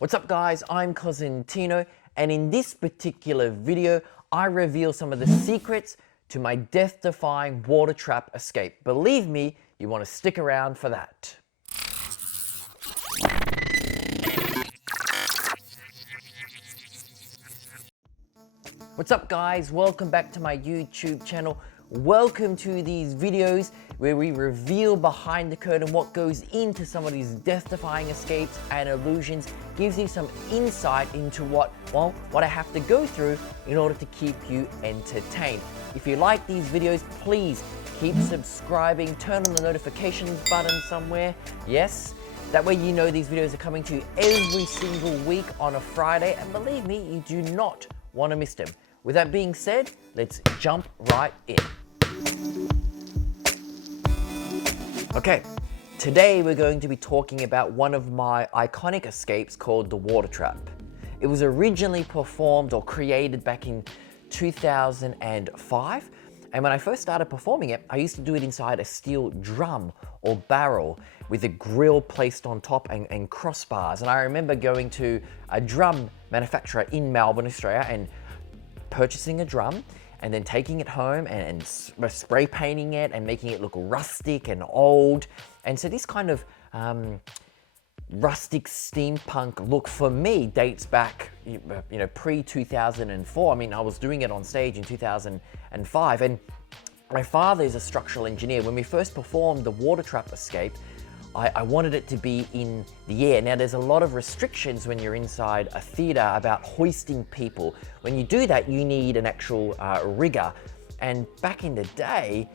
What's up guys, I'm Cosentino, and in this particular video, I reveal some of the secrets to my death-defying water trap escape. Believe me, you want to stick around for that. What's up guys, welcome back to my YouTube channel. Welcome to these videos where we reveal behind the curtain what goes into some of these death-defying escapes and illusions, gives you some insight into what I have to go through in order to keep you entertained. If you like these videos, please keep subscribing, turn on the notifications button somewhere, yes? That way you know these videos are coming to you every single week on a Friday, and believe me, you do not want to miss them. With that being said, let's jump right in. Okay, today we're going to be talking about one of my iconic escapes called the water trap. It was originally performed or created back in 2005, and when I first started performing it, I used to do it inside a steel drum or barrel with a grill placed on top and crossbars. And I remember going to a drum manufacturer in Melbourne, Australia, and purchasing a drum and then taking it home and spray painting it and making it look rustic and old. And so this kind of rustic steampunk look for me dates back, pre-2004. I mean, I was doing it on stage in 2005, and my father is a structural engineer. When we first performed the water trap escape, I wanted it to be in the air. Now, there's a lot of restrictions when you're inside a theater about hoisting people. When you do that, you need an actual rigger. And back in the day,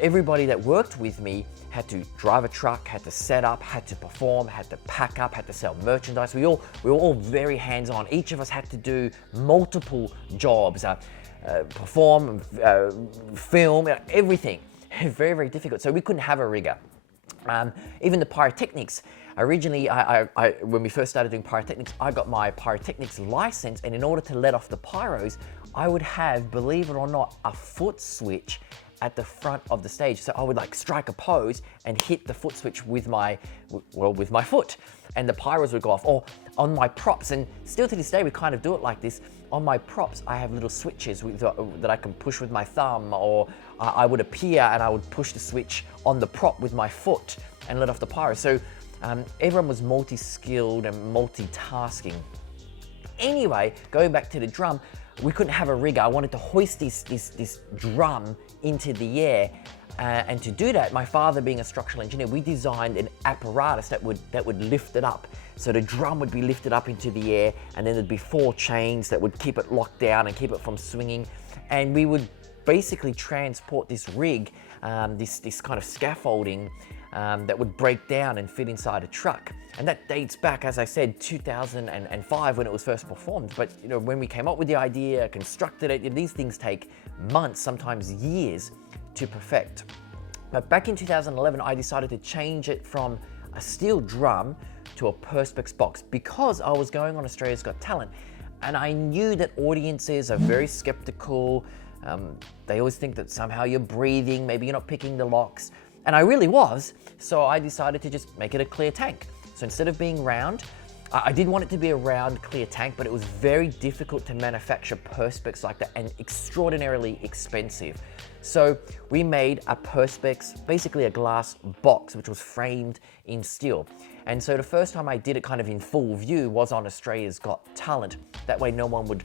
everybody that worked with me had to drive a truck, had to set up, had to perform, had to pack up, had to sell merchandise. We were all very hands-on. Each of us had to do multiple jobs, perform, film, everything. Very, very difficult. So we couldn't have a rigger. Even the pyrotechnics, originally, when we first started doing pyrotechnics, I got my pyrotechnics license, and in order to let off the pyros, I would have, believe it or not, a foot switch at the front of the stage. So I would like strike a pose and hit the foot switch with my foot, and the pyros would go off. Or on my props, and still to this day we kind of do it like this. On my props, I have little switches that I can push with my thumb, or I would appear and I would push the switch on the prop with my foot and let off the pyro. So everyone was multi-skilled and multitasking. Anyway, going back to the drum, we couldn't have a rigger. I wanted to hoist this drum into the air. And to do that, my father being a structural engineer, we designed an apparatus that would lift it up. So the drum would be lifted up into the air, and then there'd be 4 chains that would keep it locked down and keep it from swinging. And we would basically transport this rig, this kind of scaffolding that would break down and fit inside a truck. And that dates back, as I said, 2005 when it was first performed. But when we came up with the idea, constructed it, these things take months, sometimes years to perfect. But back in 2011, I decided to change it from a steel drum to a Perspex box because I was going on Australia's Got Talent, and I knew that audiences are very skeptical. They always think that somehow you're breathing, maybe you're not picking the locks, and I really was. So I decided to just make it a clear tank. So instead of being round, I did want it to be a round, clear tank, but it was very difficult to manufacture Perspex like that and extraordinarily expensive. So we made a Perspex, basically a glass box, which was framed in steel. And so the first time I did it kind of in full view was on Australia's Got Talent. That way no one would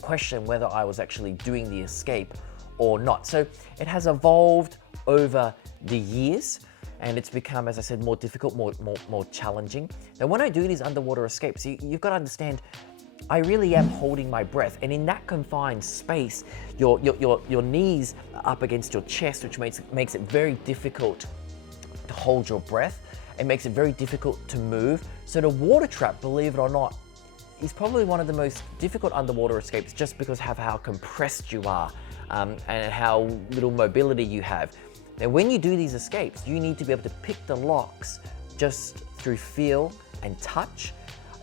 question whether I was actually doing the escape or not. So it has evolved over the years, and it's become, as I said, more difficult, more challenging. Now, when I do these underwater escapes, you've got to understand, I really am holding my breath, and in that confined space, your knees are up against your chest, which makes it very difficult to hold your breath. It makes it very difficult to move. So the water trap, believe it or not, is probably one of the most difficult underwater escapes, just because of how compressed you are and how little mobility you have. Now, when you do these escapes, you need to be able to pick the locks just through feel and touch.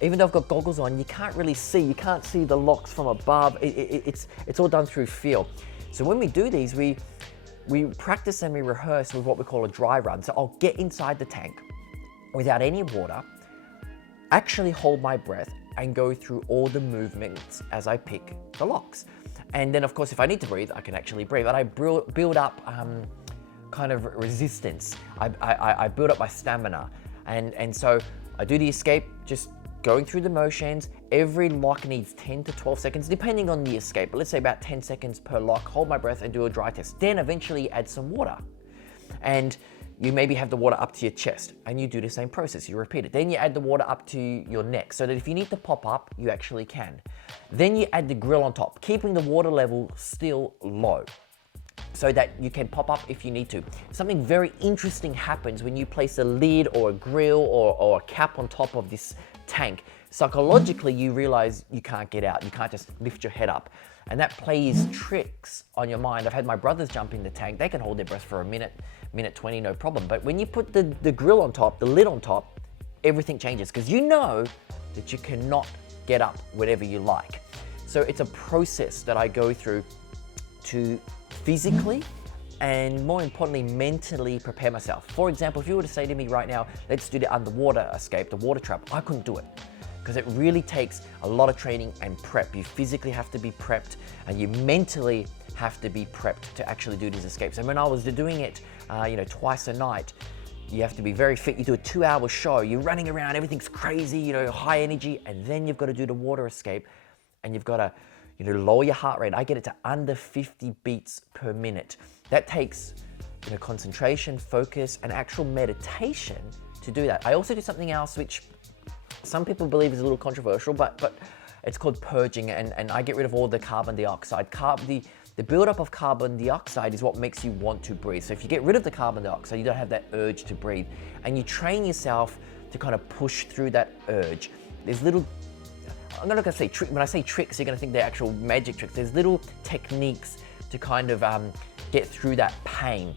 Even though I've got goggles on, you can't really see. You can't see the locks from above. It's all done through feel. So when we do these, we practice and we rehearse with what we call a dry run. So I'll get inside the tank without any water, actually hold my breath and go through all the movements as I pick the locks. And then of course, if I need to breathe, I can actually breathe. But I build up kind of resistance. I build up my stamina. And so I do the escape, just going through the motions. Every lock needs 10 to 12 seconds, depending on the escape. But let's say about 10 seconds per lock, hold my breath and do a dry test. Then eventually add some water. And you maybe have the water up to your chest and you do the same process, you repeat it. Then you add the water up to your neck so that if you need to pop up, you actually can. Then you add the grill on top, keeping the water level still low so that you can pop up if you need to. Something very interesting happens when you place a lid or a grill or a cap on top of this tank. Psychologically, you realize you can't get out. You can't just lift your head up. And that plays tricks on your mind. I've had my brothers jump in the tank. They can hold their breath for a minute 20, no problem. But when you put the grill on top, the lid on top, everything changes because you know that you cannot get up whenever you like. So it's a process that I go through to physically and more importantly, mentally prepare myself. For example, if you were to say to me right now, let's do the underwater escape, the water trap, I couldn't do it. Because it really takes a lot of training and prep. You physically have to be prepped and you mentally have to be prepped to actually do these escapes. And when I was doing it, twice a night, you have to be very fit. You do a 2-hour show, you're running around, everything's crazy, high energy, and then you've got to do the water escape and you've got to, lower your heart rate. I get it to under 50 beats per minute. That takes, concentration, focus, and actual meditation to do that. I also do something else which some people believe is a little controversial, but it's called purging, and I get rid of all the carbon dioxide. The buildup of carbon dioxide is what makes you want to breathe. So if you get rid of the carbon dioxide, you don't have that urge to breathe, and you train yourself to kind of push through that urge. There's little, I'm not gonna say when I say tricks, you're gonna think they're actual magic tricks. There's little techniques to kind of get through that pain.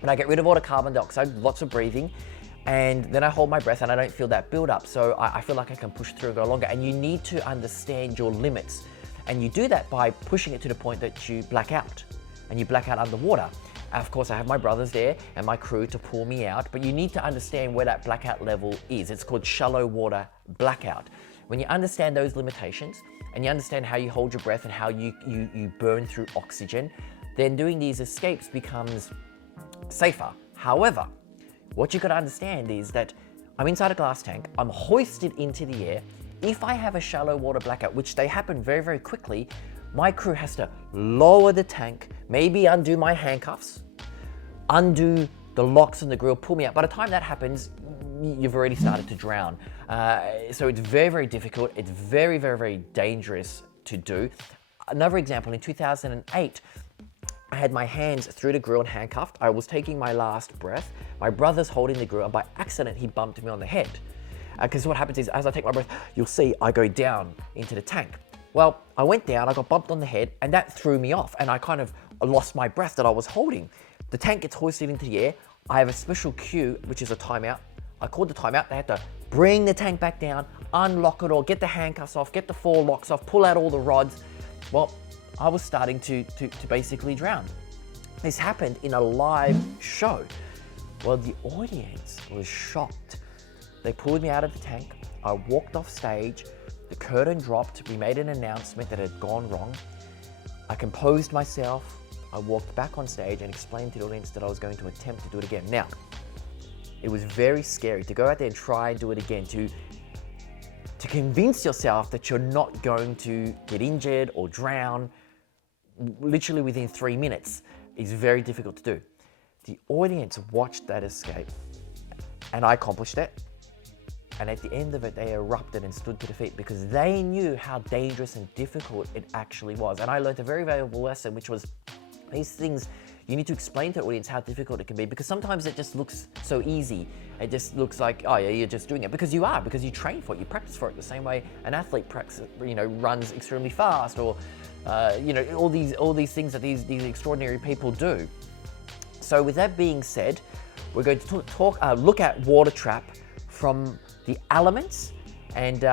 But I get rid of all the carbon dioxide, lots of breathing, and then I hold my breath and I don't feel that build up. So I feel like I can push through and go longer. And you need to understand your limits. And you do that by pushing it to the point that you black out, and you black out underwater. Of course, I have my brothers there and my crew to pull me out, but you need to understand where that blackout level is. It's called shallow water blackout. When you understand those limitations and you understand how you hold your breath and how you burn through oxygen, then doing these escapes becomes safer. However, what you got to understand is that I'm inside a glass tank, I'm hoisted into the air. If I have a shallow water blackout, which they happen very, very quickly, my crew has to lower the tank, maybe undo my handcuffs, undo the locks in the grill, pull me out. By the time that happens, you've already started to drown. So it's very, very difficult. It's very, very, very dangerous to do. Another example, in 2008, I had my hands through the grill and handcuffed. I was taking my last breath. My brother's holding the grill, and by accident, he bumped me on the head. Because what happens is, as I take my breath, you'll see I go down into the tank. Well, I went down, I got bumped on the head, and that threw me off, and I kind of lost my breath that I was holding. The tank gets hoisted into the air. I have a special cue, which is a timeout. I called the timeout. They had to bring the tank back down, unlock it all, get the handcuffs off, get the 4 locks off, pull out all the rods. Well, I was starting to basically drown. This happened in a live show. Well, the audience was shocked. They pulled me out of the tank. I walked off stage. The curtain dropped. We made an announcement that it had gone wrong. I composed myself. I walked back on stage and explained to the audience that I was going to attempt to do it again. Now, it was very scary to go out there and try and do it again, to convince yourself that you're not going to get injured or drown literally within 3 minutes is very difficult to do. The audience watched that escape and I accomplished it. And at the end of it, they erupted and stood to their feet because they knew how dangerous and difficult it actually was. And I learned a very valuable lesson, which was these things, you need to explain to the audience how difficult it can be, because sometimes it just looks so easy. It just looks like, oh yeah, you're just doing it because you are, because you train for it, you practice for it the same way an athlete runs extremely fast, or all these things that these extraordinary people do. So with that being said, we're going to look at water trap from the elements, and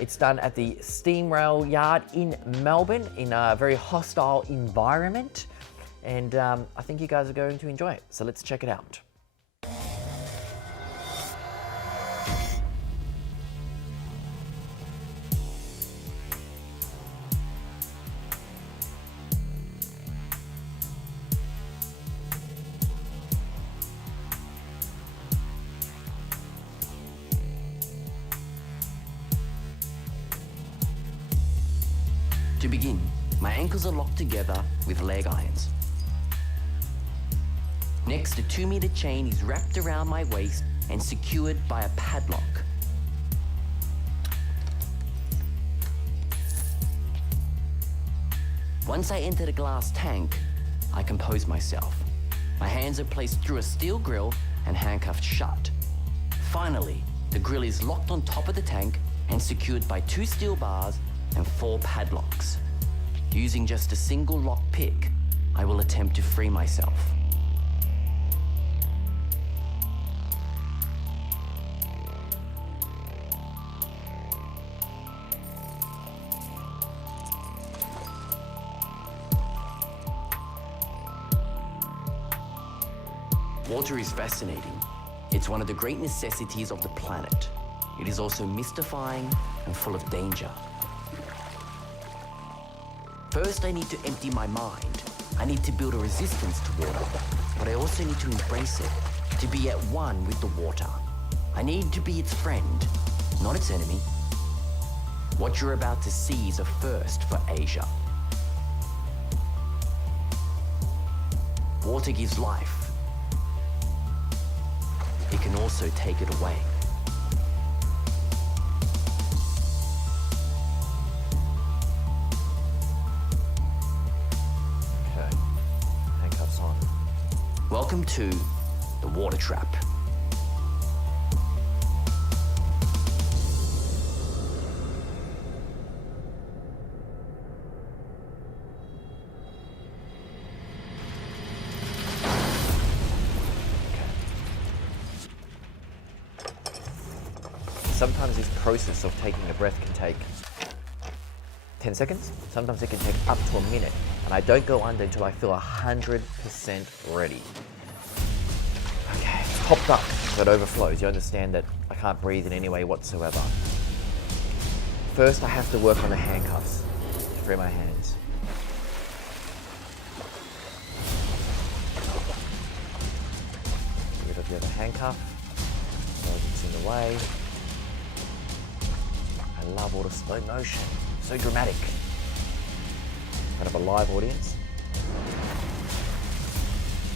it's done at the steam rail yard in Melbourne in a very hostile environment, and I think you guys are going to enjoy it. So let's check it out. To begin, my ankles are locked together with leg irons. Next, a 2-meter chain is wrapped around my waist and secured by a padlock. Once I enter the glass tank, I compose myself. My hands are placed through a steel grill and handcuffed shut. Finally, the grill is locked on top of the tank and secured by 2 steel bars and 4 padlocks. Using just a single lock pick, I will attempt to free myself. Water is fascinating. It's one of the great necessities of the planet. It is also mystifying and full of danger. First, I need to empty my mind. I need to build a resistance to water, but I also need to embrace it, to be at one with the water. I need to be its friend, not its enemy. What you're about to see is a first for Asia. Water gives life. It can also take it away. Okay, handcuffs on. Welcome to the water trap. Sometimes this process of taking a breath can take 10 seconds. Sometimes it can take up to a minute. And I don't go under until I feel 100% ready. Okay, hopped up, so it overflows. You understand that I can't breathe in any way whatsoever. First, I have to work on the handcuffs to free my hands. Get rid of the other handcuff. So it's in the way. I love all the slow motion, so dramatic. Kind of a live audience.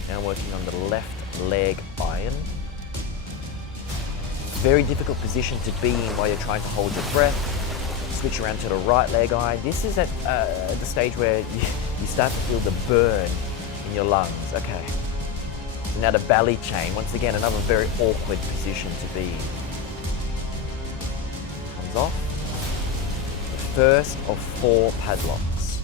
Now working on the left leg iron. Very difficult position to be in while you're trying to hold your breath. Switch around to the right leg iron. This is at the stage where you start to feel the burn in your lungs. Okay. So now the belly chain, once again, another very awkward position to be in. Comes off. First of 4 padlocks.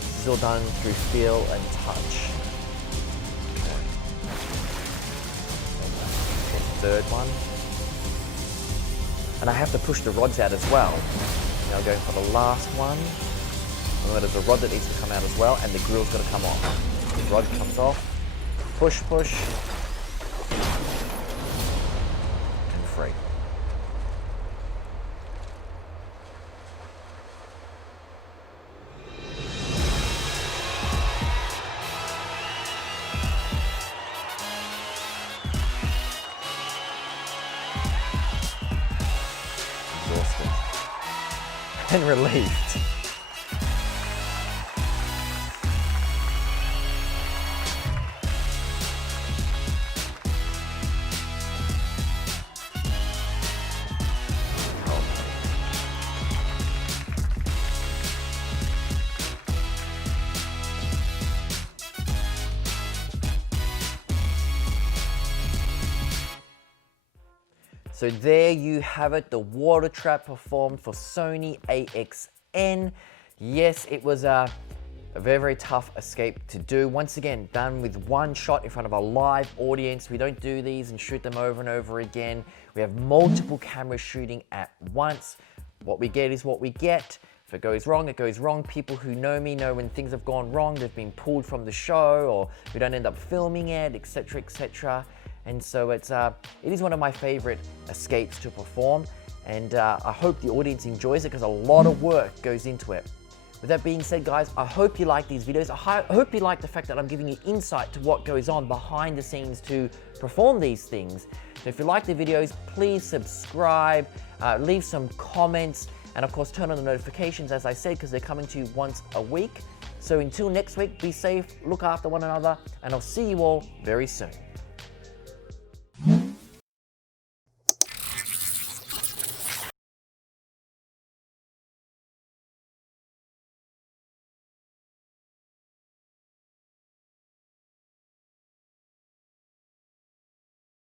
This is all done through feel and touch. Okay. Third one. And I have to push the rods out as well. Now going for the last one. Remember, there's a rod that needs to come out as well, and the grill's got to come off. The rod comes off, push, push, and free. Exhausted and relieved. So there you have it, the water trap performed for Sony AXN. Yes, it was a very, very tough escape to do. Once again, done with one shot in front of a live audience. We don't do these and shoot them over and over again. We have multiple cameras shooting at once. What we get is what we get. If it goes wrong, it goes wrong. People who know me know when things have gone wrong, they've been pulled from the show, or we don't end up filming it, etc., etc. And so it is one of my favorite escapes to perform, and I hope the audience enjoys it because a lot of work goes into it. With that being said, guys, I hope you like these videos. I hope you like the fact that I'm giving you insight to what goes on behind the scenes to perform these things. So if you like the videos, please subscribe, leave some comments, and of course turn on the notifications, as I said, because they're coming to you once a week. So until next week, be safe, look after one another, and I'll see you all very soon.